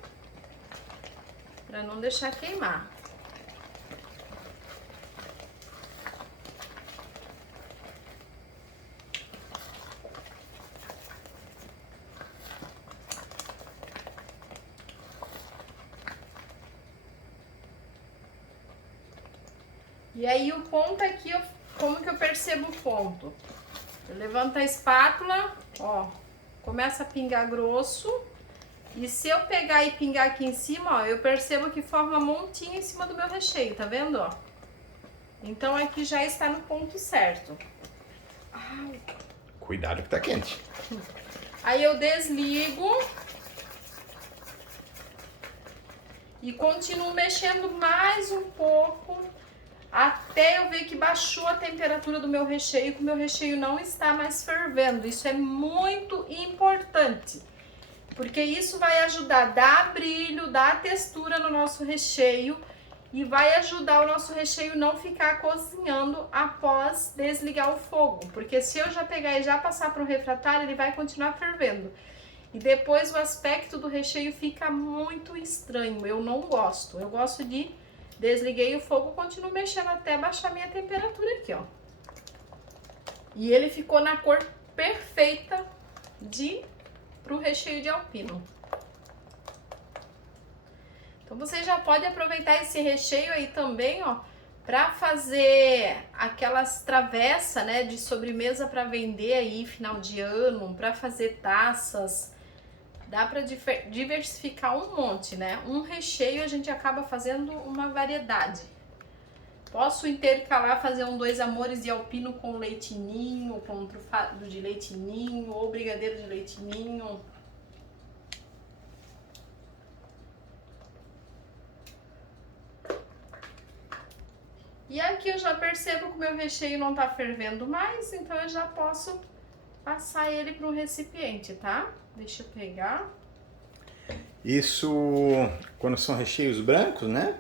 pra não deixar queimar. E aí o ponto aqui, como que eu percebo o ponto? Eu levanto a espátula, ó, começa a pingar grosso. E se eu pegar e pingar aqui em cima, ó, eu percebo que forma montinho em cima do meu recheio, tá vendo, ó? Então aqui já está no ponto certo. Ai. Cuidado que tá quente. Aí eu desligo. E continuo mexendo mais um pouco. Até eu ver que baixou a temperatura do meu recheio, que o meu recheio não está mais fervendo. Isso é muito importante, porque isso vai ajudar a dar brilho, dar textura no nosso recheio e vai ajudar o nosso recheio não ficar cozinhando após desligar o fogo. Porque se eu já pegar e já passar para o refratário, ele vai continuar fervendo. E depois o aspecto do recheio fica muito estranho, eu não gosto. Eu gosto de... Desliguei o fogo, continuo mexendo até baixar minha temperatura aqui, ó. E ele ficou na cor perfeita pro recheio de alpino. Então você já pode aproveitar esse recheio aí também, ó, para fazer aquelas travessas, né, de sobremesa para vender aí final de ano, para fazer taças. Dá para diversificar um monte, né? Um recheio a gente acaba fazendo uma variedade. Posso intercalar, fazer um 2 amores de alpino com leite ninho, com trufado de leite ninho ou brigadeiro de leite ninho. E aqui eu já percebo que o meu recheio não tá fervendo mais, então eu já posso passar ele para um recipiente, tá? Deixa eu pegar. Isso, quando são recheios brancos, né?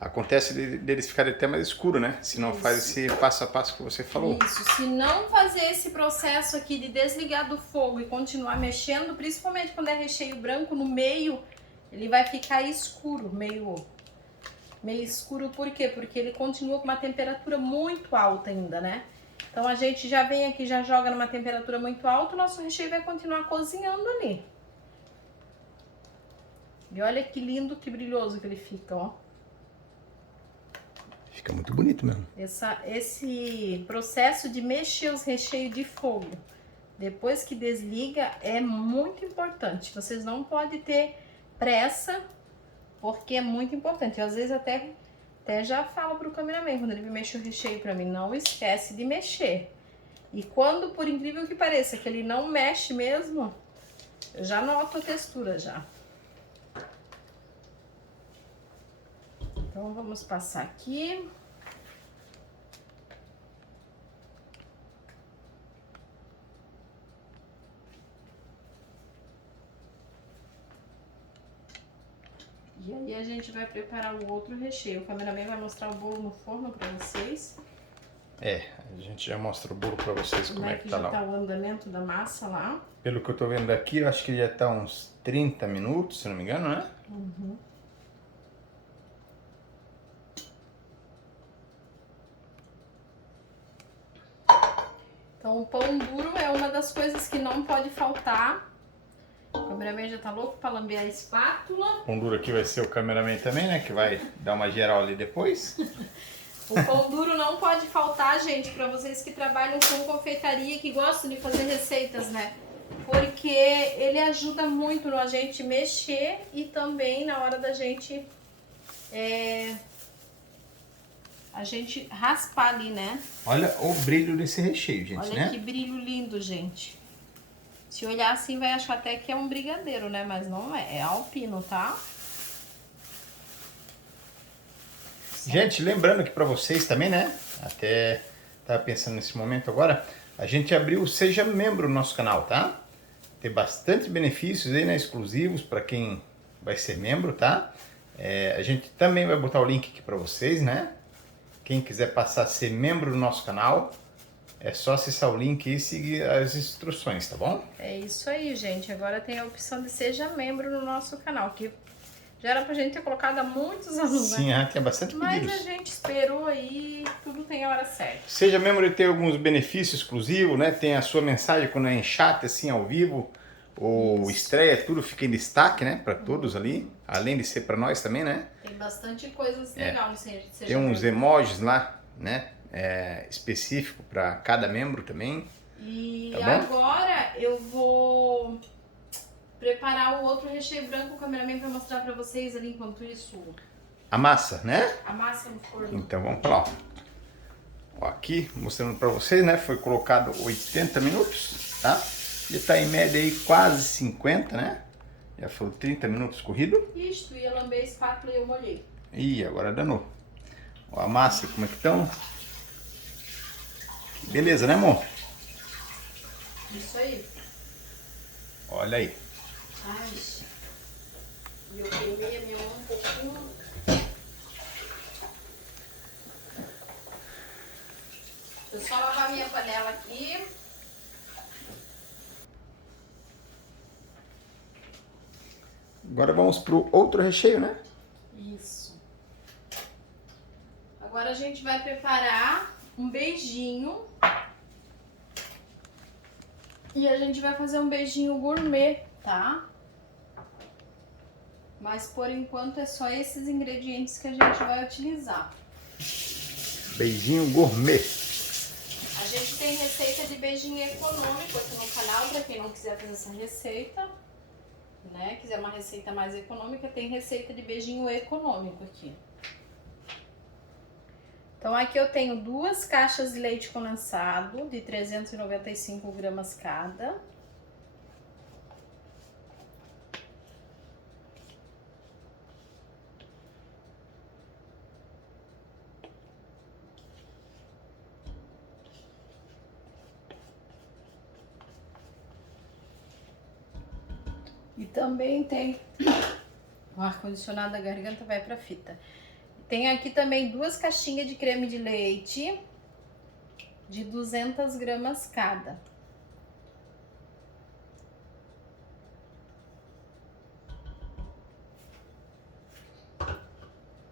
Acontece deles ficarem até mais escuro, né? Se não faz esse passo a passo que você falou. Isso, se não fazer esse processo aqui de desligar do fogo e continuar mexendo, principalmente quando é recheio branco, no meio ele vai ficar escuro, meio escuro. Por quê? Porque ele continua com uma temperatura muito alta ainda, né? Então a gente já vem aqui, já joga numa temperatura muito alta, o nosso recheio vai continuar cozinhando ali. E olha que lindo, que brilhoso que ele fica, ó. Fica muito bonito mesmo. Esse processo de mexer os recheios de fogo, depois que desliga, é muito importante. Vocês não podem ter pressa, porque é muito importante. Eu, às vezes até já falo pro cameraman, quando ele mexe o recheio pra mim, não esquece de mexer. E quando, por incrível que pareça, que ele não mexe mesmo, eu já noto a textura já. Então vamos passar aqui. E aí a gente vai preparar o outro recheio. O cameraman vai mostrar o bolo no forno para vocês. É, a gente já mostra o bolo para vocês como é que tá lá. Já tá o andamento da massa lá. Pelo que eu tô vendo aqui, eu acho que já tá uns 30 minutos, se não me engano, né? Uhum. Então o pão duro é uma das coisas que não pode faltar. O cameraman já tá louco para lamber a espátula. O pão duro aqui vai ser o cameraman também, né? Que vai dar uma geral ali depois. O pão duro não pode faltar, gente, para vocês que trabalham com confeitaria, que gostam de fazer receitas, né? Porque ele ajuda muito a gente mexer e também na hora da gente raspar ali, né? Olha o brilho desse recheio, gente, Olha né? que brilho lindo, gente. Se olhar assim vai achar até que é um brigadeiro, né? Mas não é, é alpino, tá? Gente, lembrando que para vocês também, né? Até tava pensando nesse momento agora, a gente abriu o Seja Membro no nosso canal, tá? Tem bastante benefícios aí, né? Exclusivos para quem vai ser membro, tá? A gente também vai botar o link aqui para vocês, né? Quem quiser passar a ser membro do nosso canal, é só acessar o link e seguir as instruções, tá bom? É isso aí, gente. Agora tem a opção de Seja Membro no nosso canal, que já era pra gente ter colocado há muitos anos, Sim, né? tem bastante Mas pedidos. a gente esperou aí, tudo tem a hora certa. Seja membro e ter alguns benefícios exclusivos, né? Tem a sua mensagem quando é em chat, assim, ao vivo, ou estreia, tudo fica em destaque, né? Para todos ali, além de ser para nós também, né? Tem bastante coisas legais no Seja Tem uns Membro. emojis lá, né? Específico para cada membro também. E Tá bom? agora eu vou preparar o outro recheio branco. O cameraman vai mostrar pra vocês ali enquanto isso A massa, né? a massa no forno. Então vamos para lá. Ó, aqui mostrando para vocês, né? Foi colocado 80 minutos, tá? Já está em média aí quase 50, né? Já foram 30 minutos corrido. Isto, ia lamber a espátula e eu molhei. Ih, agora danou. Ó, a massa, como é que estão? Beleza, né, amor? Isso aí. Olha aí. Ai, e eu queimei a minha mão um pouquinho. Deixa eu só lavar minha panela aqui. Agora vamos pro outro recheio, né? Isso. Agora a gente vai preparar um beijinho. E a gente vai fazer um beijinho gourmet, tá? Mas por enquanto é só esses ingredientes que a gente vai utilizar. Beijinho gourmet. A gente tem receita de beijinho econômico aqui no canal, para quem não quiser fazer essa receita, né? Quiser uma receita mais econômica, tem receita de beijinho econômico aqui. Então aqui eu tenho 2 caixas de leite condensado de 395 gramas cada. também tem o ar-condicionado da garganta vai pra fita. Tem aqui também 2 caixinhas de creme de leite de 200 gramas cada.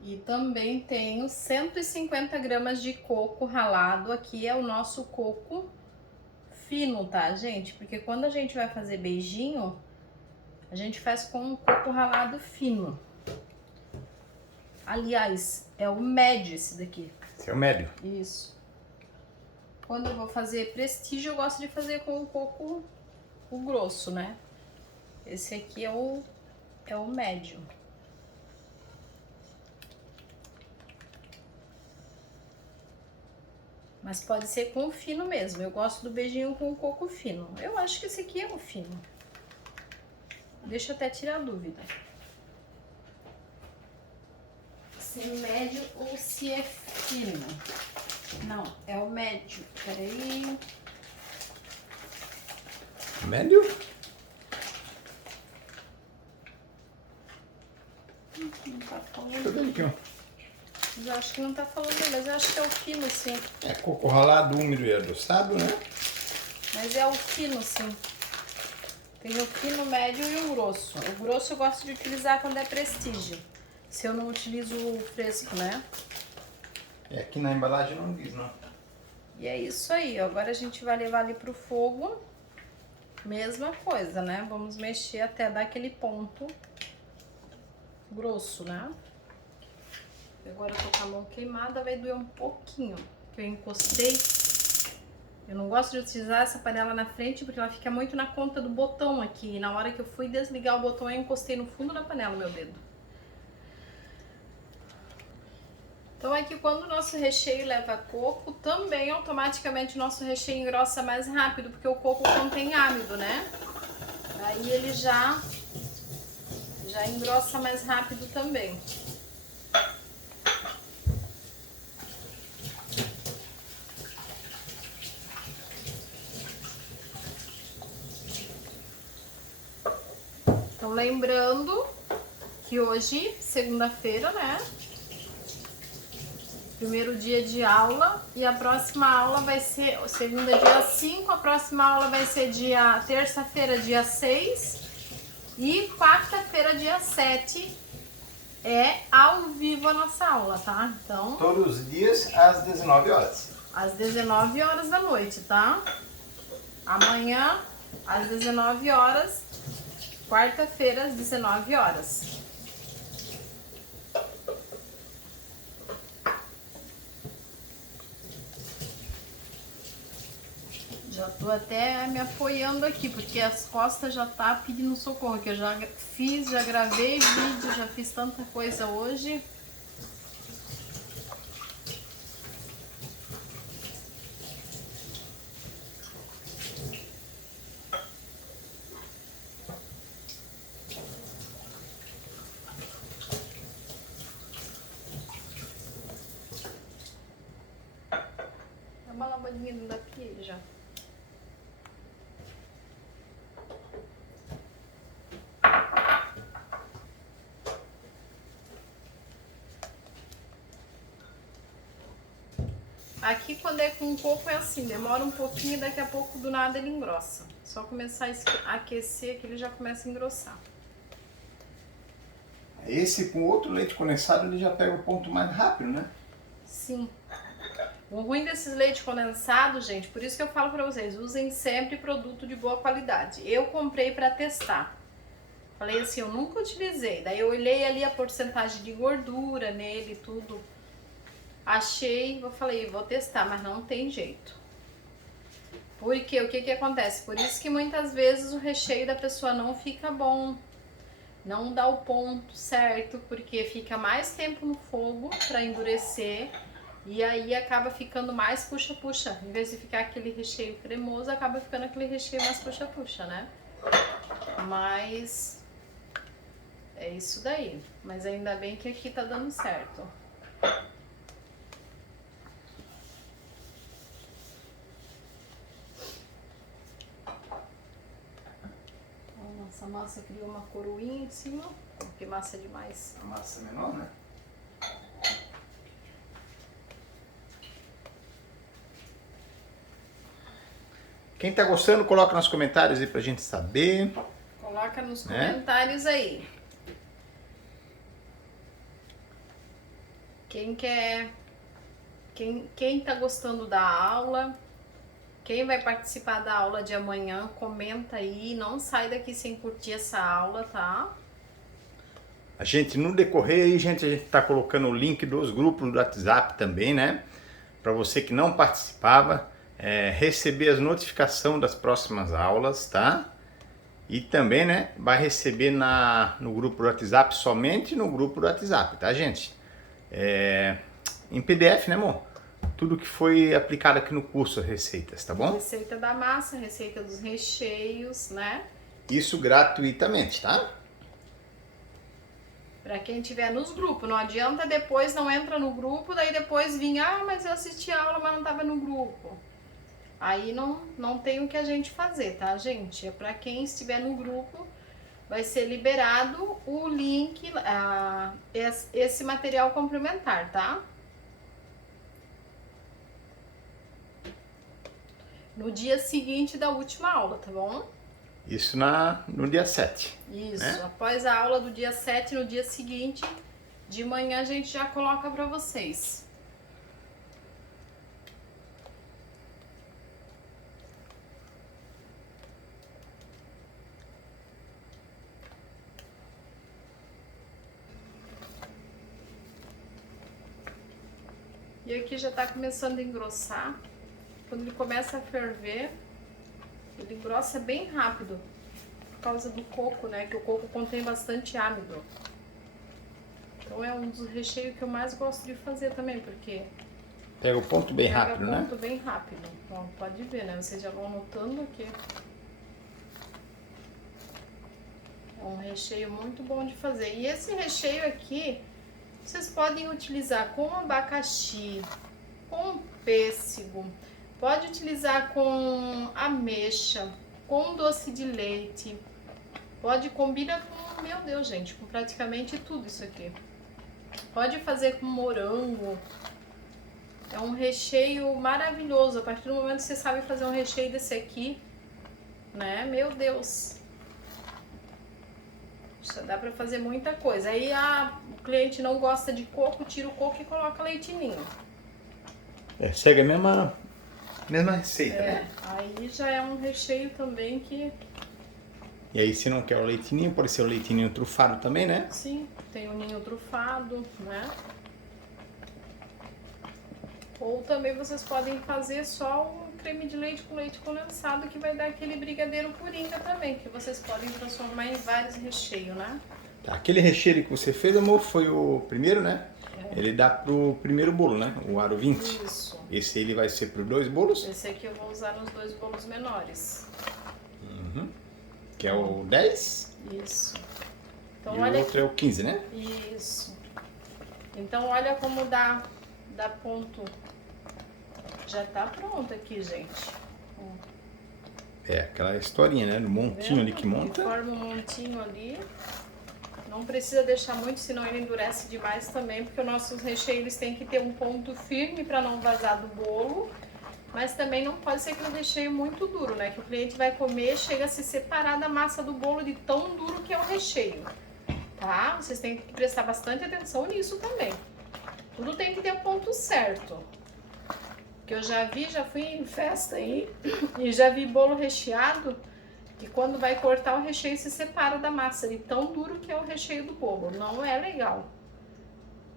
E também tenho 150 gramas de coco ralado. Aqui é o nosso coco fino, tá, gente? Porque quando a gente vai fazer beijinho, a gente faz com um coco ralado fino. Aliás, é o médio esse daqui. Esse é o médio. Isso. Quando eu vou fazer prestígio, eu gosto de fazer com o coco o grosso, né? Esse aqui é o médio. Mas pode ser com o fino mesmo. Eu gosto do beijinho com o coco fino. Eu acho que esse aqui é o fino. Deixa eu até tirar a dúvida. Se é médio ou se é fino. Não, é o médio. Peraí. Médio? Não tá falando. Deixa eu ver aqui, ó. Eu acho que não tá falando, mas eu acho que é o fino, sim. É coco ralado, úmido e adoçado, né? Mas é o fino, sim. Tem o fino, médio e o grosso. O grosso eu gosto de utilizar quando é prestígio. Se eu não utilizo o fresco, né? E aqui na embalagem não diz, não. E é isso aí. Agora a gente vai levar ali pro fogo. Mesma coisa, né? Vamos mexer até dar aquele ponto grosso, né? Agora eu tô com a mão queimada, vai doer um pouquinho, que eu encostei. Eu não gosto de utilizar essa panela na frente porque ela fica muito na conta do botão aqui. E na hora que eu fui desligar o botão, eu encostei no fundo da panela meu dedo. Então aqui quando o nosso recheio leva coco, também automaticamente o nosso recheio engrossa mais rápido, porque o coco contém amido, né? Aí ele já engrossa mais rápido também. Então, lembrando que hoje, segunda-feira, né? Primeiro dia de aula e a próxima aula vai ser, segunda dia 5, a próxima aula vai ser terça-feira, dia 6 e quarta-feira, dia 7 é ao vivo a nossa aula, tá? Então, Todos os dias às 19 horas. às 19 horas da noite, tá? Amanhã, às 19 horas, quarta-feira, às 19 horas. Já tô até me apoiando aqui, porque as costas já tá pedindo socorro, que eu já fiz, já gravei vídeo, já fiz tanta coisa hoje. Dá uma lavadinha dentro da pia já. Aqui quando é com coco é assim, demora um pouquinho e daqui a pouco do nada ele engrossa. Só começar a aquecer que ele já começa a engrossar. Esse com outro leite condensado ele já pega o ponto mais rápido, né? Sim. O ruim desses leite condensado, gente, por isso que eu falo pra vocês, usem sempre produto de boa qualidade. Eu comprei pra testar. Falei assim, eu nunca utilizei. Daí eu olhei ali a porcentagem de gordura nele e tudo. Achei, eu falei, vou testar, mas não tem jeito. Porque o que que acontece? Por isso que muitas vezes o recheio da pessoa não fica bom. Não dá o ponto certo, porque fica mais tempo no fogo pra endurecer. E aí acaba ficando mais puxa-puxa. Em vez de ficar aquele recheio cremoso, acaba ficando aquele recheio mais puxa-puxa, né? Mas é isso daí. Mas ainda bem que aqui tá dando certo. Vamos lançar massa criou uma coroinha em cima, porque massa é demais. A massa menor, né? Quem tá gostando, coloca nos comentários aí pra gente saber. Coloca nos Né? comentários aí. Quem tá gostando da aula, quem vai participar da aula de amanhã, comenta aí, não sai daqui sem curtir essa aula, tá? A gente, no decorrer aí, a gente tá colocando o link dos grupos do WhatsApp também, né? Para você que não participava, receber as notificações das próximas aulas, tá? E também, né, vai receber no grupo do WhatsApp, somente no grupo do WhatsApp, tá, gente? Em PDF, né, amor? Tudo que foi aplicado aqui no curso, receitas, tá bom? Receita da massa, receita dos recheios, né? Isso gratuitamente, tá? Pra quem tiver nos grupos, não adianta depois, não entra no grupo, daí depois vir, mas eu assisti a aula, mas não tava no grupo. Aí não tem o que a gente fazer, tá, gente? É pra quem estiver no grupo, vai ser liberado o link, esse material complementar, tá? No dia seguinte da última aula, tá bom? Isso no dia 7. Isso, né? Após a aula do dia 7, no dia seguinte, de manhã a gente já coloca pra vocês. E aqui já tá começando a engrossar. Quando ele começa a ferver, ele engrossa bem rápido. Por causa do coco, né? Que o coco contém bastante amido. Então é um dos recheios que eu mais gosto de fazer também, porque Pega o ponto bem rápido, pega né? ponto bem rápido. Então, pode ver, né? Vocês já vão notando aqui. É um recheio muito bom de fazer. E esse recheio aqui, vocês podem utilizar com abacaxi, com pêssego, pode utilizar com ameixa, com doce de leite, pode combinar com, meu Deus, gente, com praticamente tudo isso aqui. Pode fazer com morango. É um recheio maravilhoso. A partir do momento que você sabe fazer um recheio desse aqui, né? Meu Deus. Já dá pra fazer muita coisa. Aí o cliente não gosta de coco, tira o coco e coloca leite ninho. Segue a mesma receita, né? Aí já é um recheio também que... E aí, se não quer o leitinho, pode ser o leitinho trufado também, né? Sim, tem o ninho trufado, né? Ou também vocês podem fazer só um creme de leite com leite condensado, que vai dar aquele brigadeiro coringa também, que vocês podem transformar em vários recheios, né? Tá, aquele recheio que você fez, amor, foi o primeiro, né? Ele dá pro primeiro bolo, né? O aro 20. Isso. Esse ele vai ser para 2 bolos. Esse aqui eu vou usar nos 2 bolos menores. Uhum. Que é o 10. Isso. Então, E olha o outro é o 15, né? Isso. Então, olha como dá ponto. Já tá pronto aqui, gente. Aquela historinha, né? Do montinho ali que monta. Forma um montinho ali. Não precisa deixar muito, senão ele endurece demais também, porque os nossos recheios têm que ter um ponto firme para não vazar do bolo. Mas também não pode ser aquele recheio muito duro, né? Que o cliente vai comer, chega a se separar da massa do bolo de tão duro que é o recheio. Tá? Vocês têm que prestar bastante atenção nisso também. Tudo tem que ter o ponto certo. Que eu já fui em festa aí e já vi bolo recheado que quando vai cortar o recheio se separa da massa de tão duro que é o recheio do bolo. Não é legal.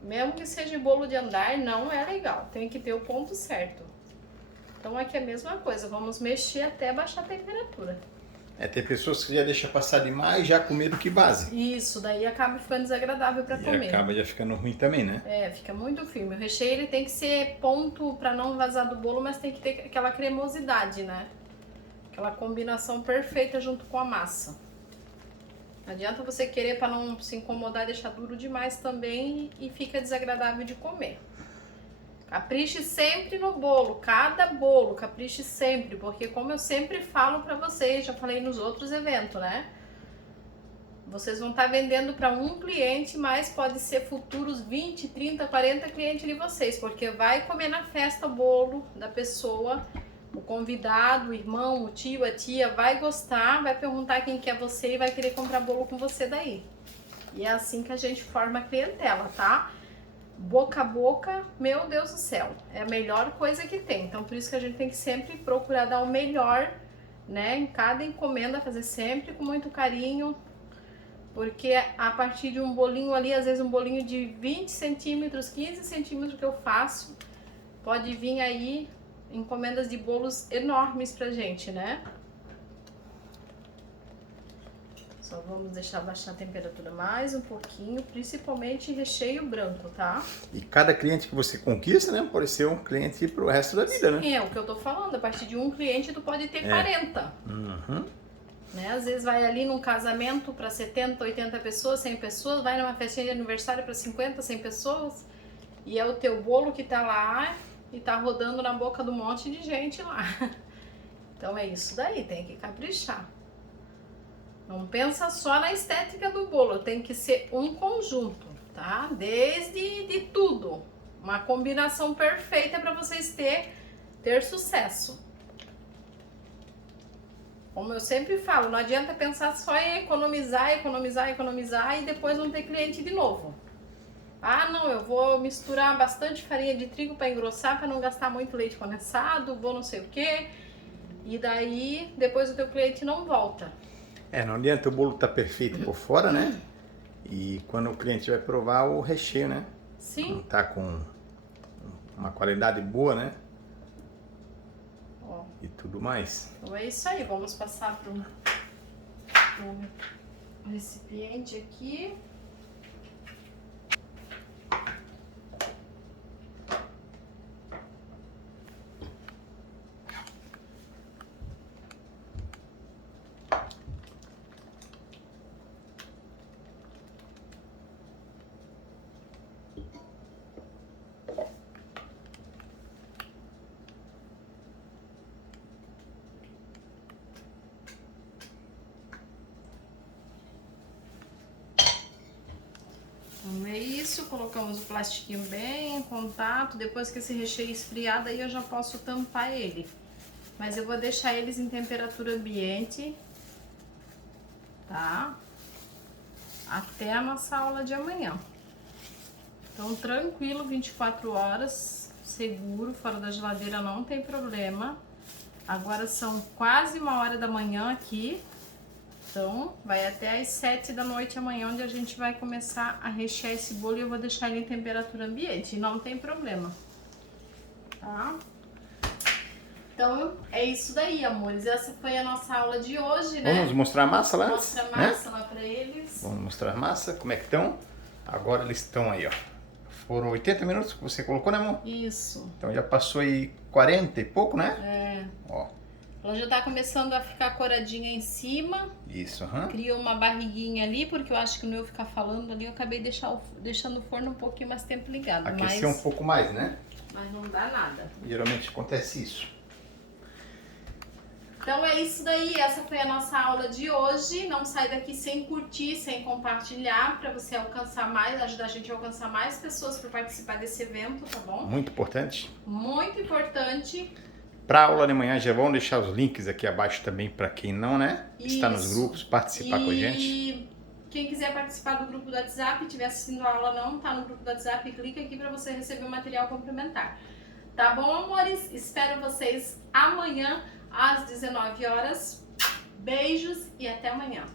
Mesmo que seja bolo de andar, não é legal. Tem que ter o ponto certo. Então aqui é a mesma coisa, vamos mexer até baixar a temperatura. Tem pessoas que já deixam passar demais já com medo que vaze. Isso, daí acaba ficando desagradável para comer. E acaba já ficando ruim também, né? Fica muito firme. O recheio ele tem que ser ponto para não vazar do bolo, mas tem que ter aquela cremosidade, né? Aquela combinação perfeita junto com a massa. Não adianta você querer para não se incomodar, deixar duro demais também e fica desagradável de comer. Capriche sempre no bolo, cada bolo, capriche sempre, porque como eu sempre falo pra vocês, já falei nos outros eventos, né? vocês vão estar vendendo para um cliente, mas pode ser futuros 20, 30, 40 clientes de vocês, porque vai comer na festa o bolo da pessoa, o convidado, o irmão, o tio, a tia, vai gostar, vai perguntar quem que é você e vai querer comprar bolo com você daí. E é assim que a gente forma a clientela, tá? Boca a boca, meu Deus do céu, é a melhor coisa que tem. Então por isso que a gente tem que sempre procurar dar o melhor, né, em cada encomenda, fazer sempre com muito carinho, porque a partir de um bolinho ali, às vezes um bolinho de 20 centímetros, 15 centímetros que eu faço, pode vir aí encomendas de bolos enormes pra gente, né? Só vamos deixar baixar a temperatura mais um pouquinho, principalmente recheio branco, tá? E cada cliente que você conquista, né, pode ser um cliente pro resto da vida, né? Sim, é o que eu tô falando, a partir de um cliente tu pode ter 40. Uhum. Né? Às vezes vai ali num casamento para 70, 80 pessoas, 100 pessoas, vai numa festinha de aniversário para 50, 100 pessoas e é o teu bolo que tá lá e tá rodando na boca do monte de gente lá. Então é isso daí, tem que caprichar. Não pensa só na estética do bolo, tem que ser um conjunto, tá? Desde de tudo, uma combinação perfeita para vocês ter sucesso. Como eu sempre falo, não adianta pensar só em economizar, economizar, economizar e depois não ter cliente de novo. Ah, não, eu vou misturar bastante farinha de trigo para engrossar, para não gastar muito leite condensado, vou não sei o quê. E daí, depois o teu cliente não volta. Não adianta o bolo tá perfeito por fora, né? E quando o cliente vai provar o recheio, né? Sim. Não tá com uma qualidade boa, né? E tudo mais. Então é isso aí, vamos passar para um recipiente aqui. Então é isso, colocamos o plastiquinho bem em contato, depois que esse recheio esfriar, daí eu já posso tampar ele. Mas eu vou deixar eles em temperatura ambiente, tá? Até a nossa aula de amanhã. Então tranquilo, 24 horas, seguro, fora da geladeira não tem problema. Agora são quase 1h da manhã aqui. Então, vai até às 7 da noite amanhã, onde a gente vai começar a rechear esse bolo e eu vou deixar ele em temperatura ambiente, não tem problema, tá? Então, é isso daí, amores. Essa foi a nossa aula de hoje, né? Vamos mostrar a massa lá antes? Mostra a massa lá pra eles. Vamos mostrar a massa, como é que estão. Agora eles estão aí, ó. Foram 80 minutos que você colocou, né, amor? Isso. Então já passou aí 40 e pouco, né? É. Ó. Ela já tá começando a ficar coradinha em cima. Isso, aham. Criou uma barriguinha ali, porque eu acho que não ia ficar falando ali, eu acabei deixando o forno um pouquinho mais tempo ligado. Aquecer um pouco mais, né? Mas não dá nada. Geralmente acontece isso. Então é isso daí, essa foi a nossa aula de hoje. Não sai daqui sem curtir, sem compartilhar, para você alcançar mais, ajudar a gente a alcançar mais pessoas para participar desse evento, tá bom? Muito importante. Muito importante. Para a aula de manhã já vão deixar os links aqui abaixo também para quem não, né? Está nos grupos, participar com a gente. E quem quiser participar do grupo do WhatsApp, estiver assistindo a aula não, tá no grupo do WhatsApp, clica aqui para você receber o material complementar. Tá bom, amores? Espero vocês amanhã às 19 horas. Beijos e até amanhã.